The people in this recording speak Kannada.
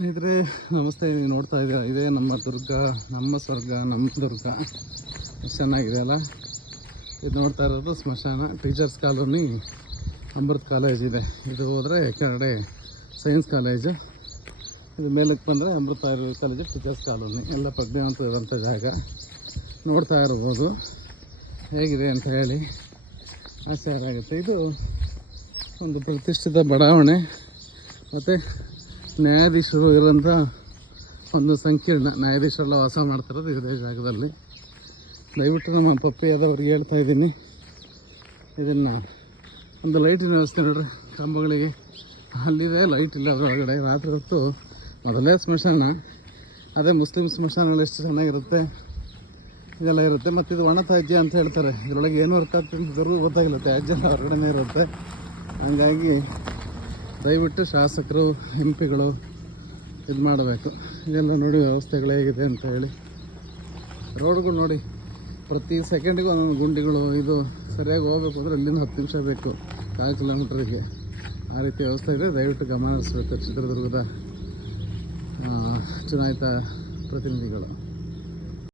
ಸ್ನೇಹಿತರೆ ನಮಸ್ತೆ. ನೋಡ್ತಾ ಇದ್ದೀರಾ, ಇದೇ ನಮ್ಮ ದುರ್ಗ, ನಮ್ಮ ಸ್ವರ್ಗ, ನಮ್ಮ ದುರ್ಗ. ಚೆನ್ನಾಗಿದೆ ಅಲ್ಲ. ಇದು ನೋಡ್ತಾ ಇರೋದು ಸ್ಮಶಾನ, ಟೀಚರ್ಸ್ ಕಾಲೋನಿ, ಅಮೃತ್ ಕಾಲೇಜ್ ಇದೆ. ಇದು ಹೋದರೆ ಕೆಳಗಡೆ ಸೈನ್ಸ್ ಕಾಲೇಜು, ಇದು ಮೇಲಕ್ಕೆ ಬಂದರೆ ಅಮೃತ ಆಯುರ್ವೇದ ಕಾಲೇಜು, ಟೀಚರ್ಸ್ ಕಾಲೋನಿ ಎಲ್ಲ ಪ್ರಜ್ಞಾವಂತ ಇರೋಂಥ ಜಾಗ. ನೋಡ್ತಾ ಇರ್ಬೋದು ಹೇಗಿದೆ ಅಂತ ಹೇಳಿ ಆಶ್ಚರ್ಯ ಆಗುತ್ತೆ. ಇದು ಒಂದು ಪ್ರತಿಷ್ಠಿತ ಬಡಾವಣೆ ಮತ್ತು ನ್ಯಾಯಾಧೀಶರು ಇರೋಂಥ ಒಂದು ಸಂಕೀರ್ಣ. ನ್ಯಾಯಾಧೀಶರೆಲ್ಲ ವಾಸ ಮಾಡ್ತಿರೋದು ಇದೇ ಜಾಗದಲ್ಲಿ. ದಯವಿಟ್ಟು ನಮ್ಮ ಪಪ್ಪಿ ಆದವ್ರಿಗೆ ಹೇಳ್ತಾ ಇದ್ದೀನಿ, ಇದನ್ನು ಒಂದು ಲೈಟಿನ ವ್ಯವಸ್ಥೆ ನೋಡ್ರಿ ಕಂಬಗಳಿಗೆ. ಅಲ್ಲಿದೆ ಲೈಟ್ ಇಲ್ಲ ಅದರೊಳಗಡೆ. ರಾತ್ರಿ ಹೊತ್ತು ಮೊದಲೇ ಸ್ಮಶಾನ, ಅದೇ ಮುಸ್ಲಿಮ್ ಸ್ಮಶಾನಗಳು ಎಷ್ಟು ಚೆನ್ನಾಗಿರುತ್ತೆ, ಇದೆಲ್ಲ ಇರುತ್ತೆ. ಮತ್ತು ಇದು ಒಣ ತ್ಯಾಜ್ಯ ಅಂತ ಹೇಳ್ತಾರೆ. ಇದರೊಳಗೆ ಏನು ವರ್ಕ್ ಆಗ್ತಿದ್ರು ಗೊತ್ತಾಗಿಲ್ಲ, ತ್ಯಾಜ್ಯ ಹೊರಗಡೆ ಇರುತ್ತೆ. ಹಂಗಾಗಿ ದಯವಿಟ್ಟು ಶಾಸಕರು, ಎಂ ಪಿಗಳು ಇದು ಮಾಡಬೇಕು. ಇದೆಲ್ಲ ನೋಡಿ ವ್ಯವಸ್ಥೆಗಳು ಹೇಗಿದೆ ಅಂತ ಹೇಳಿ. ರೋಡ್ಗಳು ನೋಡಿ, ಪ್ರತಿ ಸೆಕೆಂಡಿಗೂ ಒಂದೊಂದು ಗುಂಡಿಗಳು. ಇದು ಸರಿಯಾಗಿ ಹೋಗ್ಬೇಕು ಅಂದರೆ ಇಲ್ಲಿಂದ 10 ನಿಮಿಷ ಬೇಕು, 1/4 ಕಿಲೋಮೀಟ್ರಿಗೆ. ಆ ರೀತಿ ವ್ಯವಸ್ಥೆ ಇದೆ. ದಯವಿಟ್ಟು ಗಮನ ಹರಿಸಬೇಕು ಚಿತ್ರದುರ್ಗದ ಚುನಾಯಿತ ಪ್ರತಿನಿಧಿಗಳು.